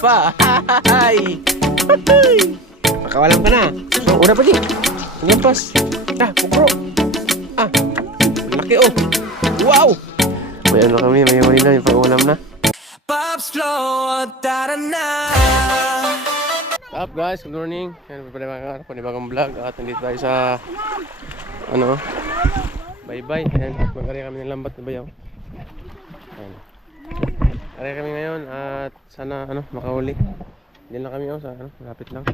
pa. Hay! Makawalan ka na. So, una pa di. Lampas. Bukro. Laki oh. Wow! May ano kami, may huli na, may pang-ulam na. Pops flow, na. Up guys, good morning. Yan, panibagong vlog. At nandito tayo sa bye-bye. Ayan, at mag-ari kami ng lambat na bayaw. Ayan. Ari kami ngayon at sana makahuli. Hindi lang kami sa malapit lang.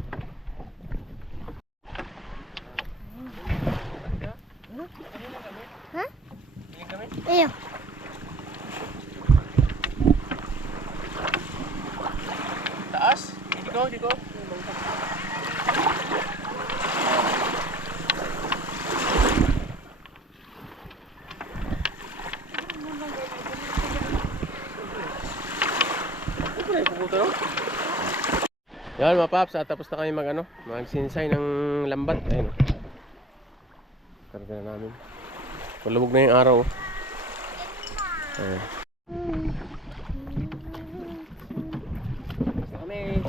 Ha? Iyo. Taas? Hindi ko. Yan mga paps, tapos na kami magsinsay ng lambat. Ayun. Karga na namin. Palubog na yung araw. Ayun. Basta kami.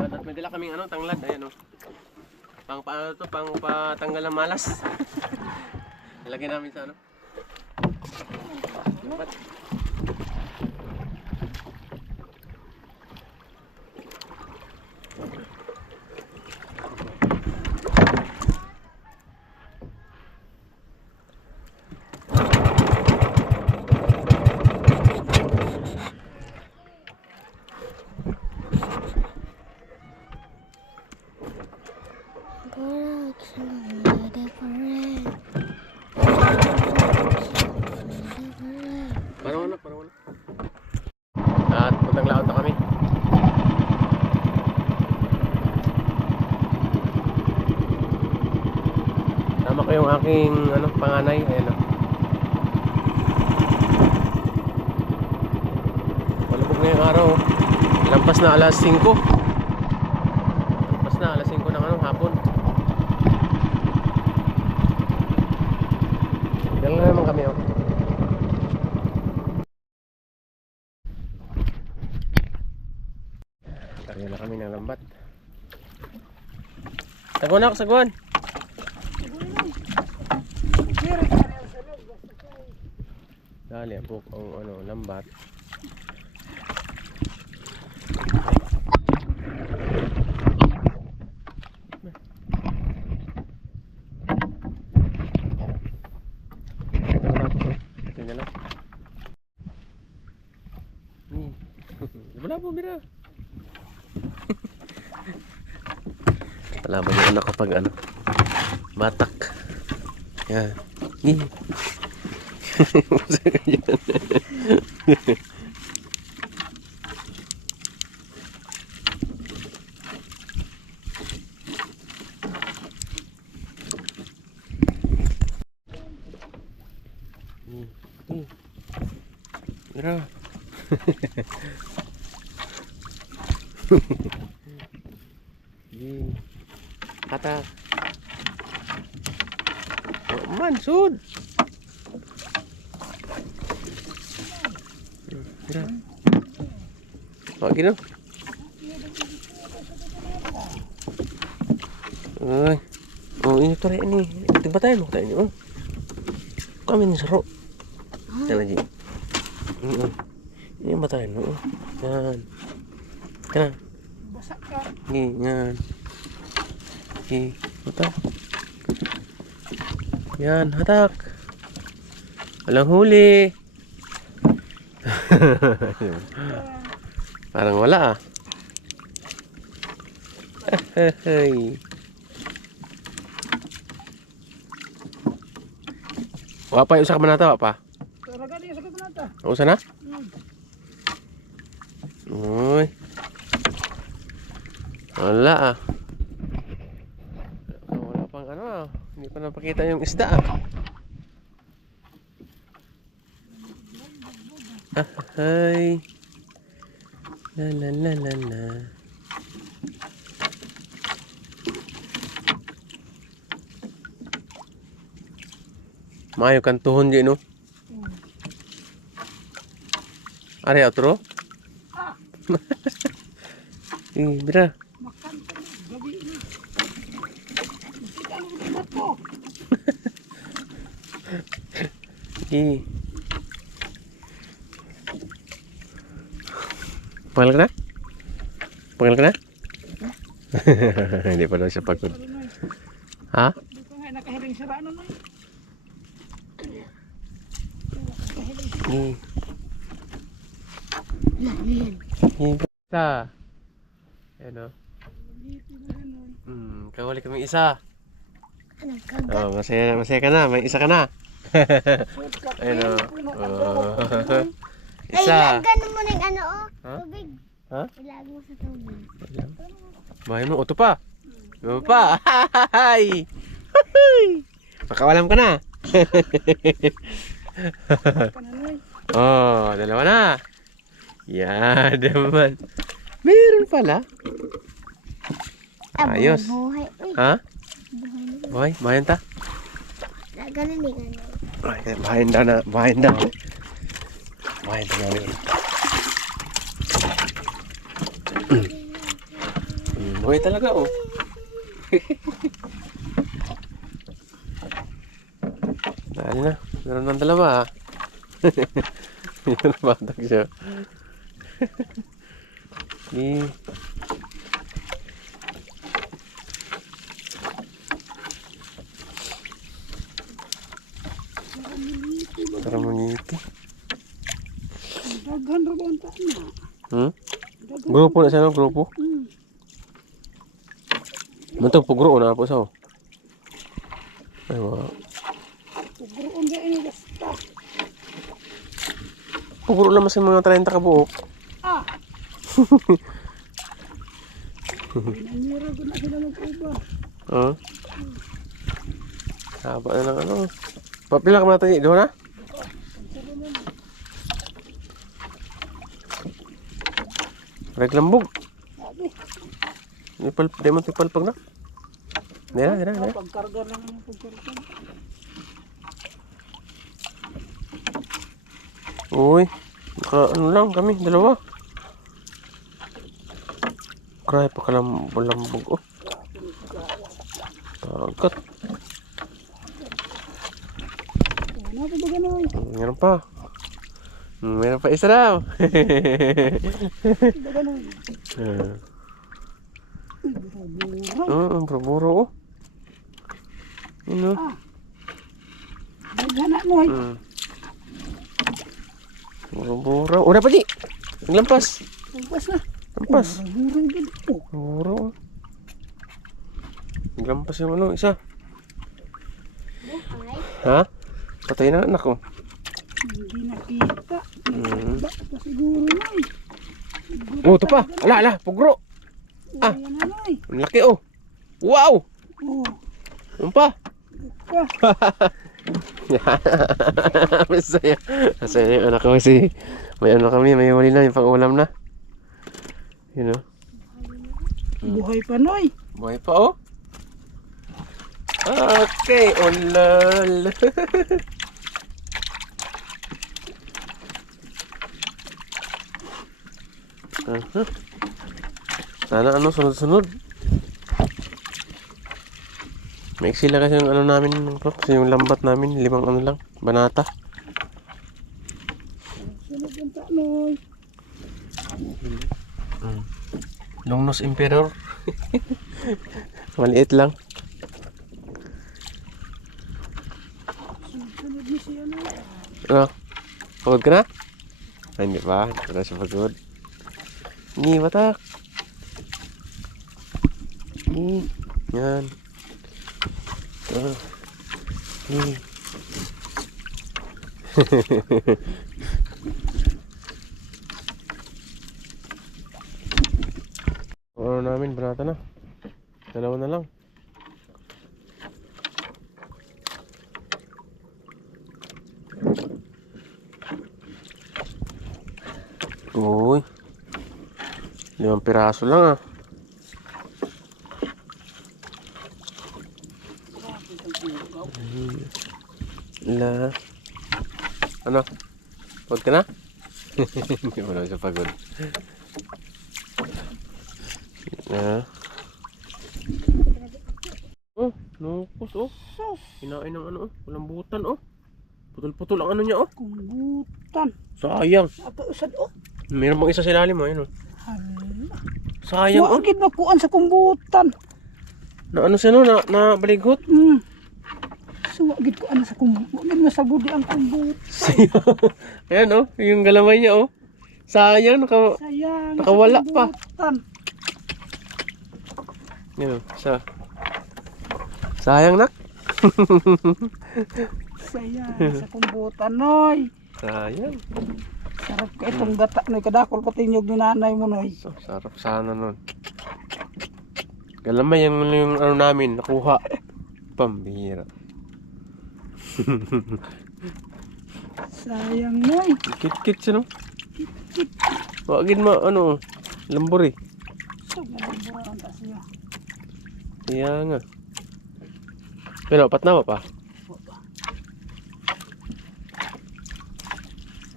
At may dala kaming tanglad. Ayan pang patanggal ng malas. Nilagyan namin sa lambat. Parang at puntang laot na kami. Tama ko yung aking panganay. Ayan malubog na yung araw. Lampas na alas 5. Lampas na alas 5 ng hapon. Yan na naman kami Kaya na kami ng lambat. Sagwan ako, sagwan. Dali ang lambat. Wala po, bira. Alaman yung anak kapag batak. Yan. Bira. Kata mansud. Mira. Gino. Ay. Ini tore ini. Tiba-tiba mo tayo ni. Kami ni saro. Yan ji. Ini matayin mo. Yan. Kana. Basak ka. Yan. Hatak. Yan, hatak. Walang huli. Parang wala Hey. Wapa yung usa ka manata pa? Raga di sa manata. Usa na? Uy. Wala Wala pang hindi pa napakita yung isda Hay. La la la la la. Maayo kantuhon di no. Are outro? Ah, Bira. makan ka na. Gabi na. Kita mo na to. Pangal ka na? Pangal ka na? Hindi pa daw siya pagod. Ha? Dito nga, nakahiling sira na na. Isa. Ano? Kawali kami isa. Oh, masaya ka na. May isa ka na. Ano? Ay, Isa. ilagyan mo ng ano, oh, Ha? tubig. Ha? Ilagyan mo sa tubig. Bahay mo, uto pa. Uto pa. Hay! Hay! Makawalam ka na. Oh, dalawa na. Yan naman. Meron pala. Ayos. Buhay. Uy, Ha? buhay. Bahay, bahayan ta. Ganun din, ano. Ay, bahayan da na. Bahayan da. Bahayan da namin. Buhay talaga, oh. Dali na. Meron ng dalawa, ha. Meron batag siya. Para mangiti. Daghan ra ba ang taon na? Grupo na siya, no? Grupo. Mantog pugro na po sa. Ay, wow. Pagburoon ba ini basta? Pugro lang mas mga 30 ka buok. Ah! Nanira ko na sila mag-uba. Huh? Haba na lang ano. Papila ka mata doon na? Reglambog. Sabi, Demon tipalpag na. Dira. pagkarga lang ang pagkarga. Uy. Ano lang kami, dalawa. Grabe pa kalambog, oh. Tagat. Ano ba gano'n? Meron pa. Meron pa isa daw. Ba gano'n? Buro, oh. Ano? Daghan mo ay. Buro. Una pa di. Naglampas. Pagpas na. Lampas. Burong din po. Buro. Naglampas yung ano, isa. Buhay. Ha? Patay na anak ko. Hindi nakita. Ba pa siguro na eh. Oh, ito pa. Ala, pugro. Ah. Ayan na ay. Ang laki, oh. Wow! Oh, Ano pa? pa. Masaya. Masaya yung anak ko kasi may ano kami, may huli na, may pang-ulam na. You know? Buhay pa noy. Buhay pa, oh. Okay, ulol. Sana ano, sunod-sunod. Maiksi lang kasi yung ano namin, yung lambat namin, 5 ano lang, banata. Sunod yung noy. Longnos Emperor. Maliit lang. Sunod ni siya noy. Ano? Pagod ka na? Ay, hindi pa. Hindi pa na siya pagod. Ni, batak. Ni. Yan. Ni. Ano namin, banata na. Dalawa na lang. Uy. 5 piraso lang, ah. La. Ano? Pagod ka na? Hindi mo naman siya pagod. Oh, nukos oh. Hinain ng ano oh. Walang butan oh. Putol-putol ang ano niya oh. Kumbutan. Sayang. Apa usad oh. Meron bang isa sa ilalim mo, yun oh. Hala. Sayang oh. Wagid makuan sa kumbutan. Na ano siya no, na balighot. So wagid ko ano sa kumbutan. Wagid masagudi ang kumbutan. Ayan oh, yung galamay niya oh. Sayang, Sayang. nakawala sa pa. kumbutan. Yun oh, siya. Sayang nak. Sayang sa kumbutan noy. Sayang. Sarap ka itong gata noy, kadakol patinyog ni nanay mo noy. So, sarap sana nun. Galamay yung ano namin, nakuha. Pambihira. Sayang noy. Kit-kit siya no? Wagin mo, ano, lambor eh. So malamburan ta siya. Kaya nga. Pero, apat na pa.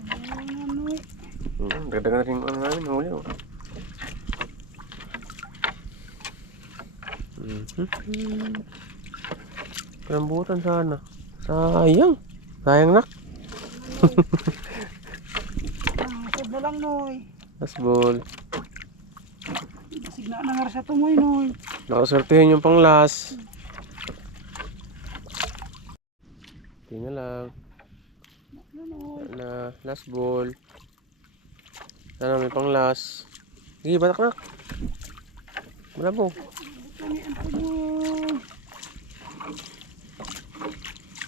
Sayang noy. Dagdagan na rin yung ano namin, huli oh. Rambutan sana. Sayang. Sayang nak. Sab na lang noy. Lasbol. Signa na nga sa tumoy noy. Nakasortehin yung pang last. Tingnan lang. Na last ball. Sana may pang last. Sige, batak na. Malabo.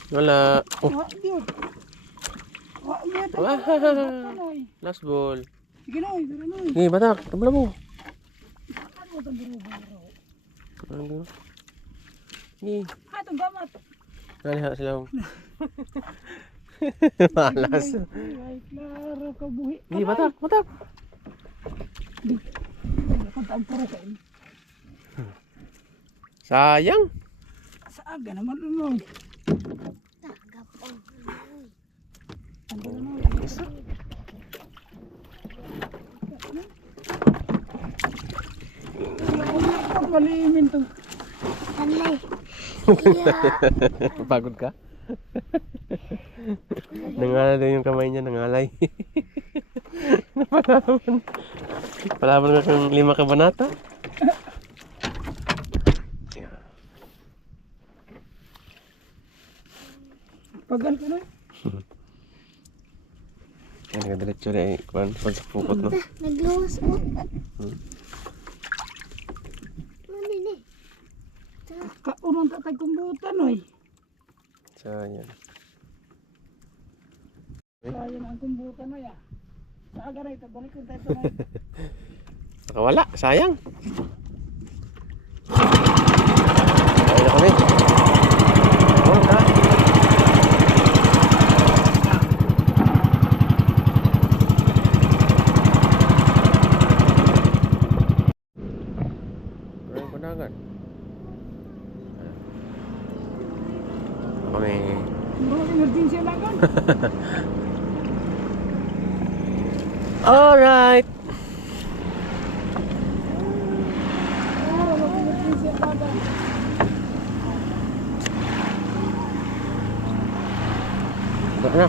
Wala. Oh, Wa gyud. Wa gyud. Wah. Noy. last ball. Sige noy, dira noy. Sige, batak. Malabo. Ano tang biro-biro? Ano? Sige. Ha tong gamat. Naliha sila. Malas. Ay klaro ka buhi. Sige, batak. Batak. Kanta ang puro kain. Sayang. Sa aga naman noy. Tagapon. Ando na noy. Isa. Malimin to. Anay. Pagod ka? Nangalay daw yung kamay niya, nangalay. Palaban. Palaban ka kung 5 kabanata. Pagal ka noy. Yan, nagadiretso na eh. Kuhan, sa pukot no. Nagluwas mo. Ano ni? Kaunong tatay kumbutan noy. Sayang. Kaya na ang kumbutan noy ah. Sa aga na ito, balik ko tayo noy. Nakawala, sayang. Ayun na kami. Oh, ha? Ayun, panagan. Kami. Bro, emergency lang kan. Alright. Emergency lang kan. Ito na.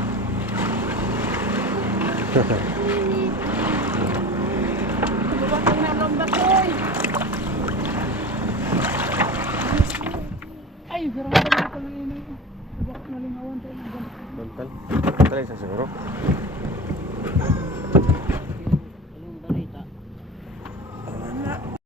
Buwan ang nalambat noy. Ay, pero wala na pala yun. Baka nalingawan tayo. Mental. Mental isa siguro.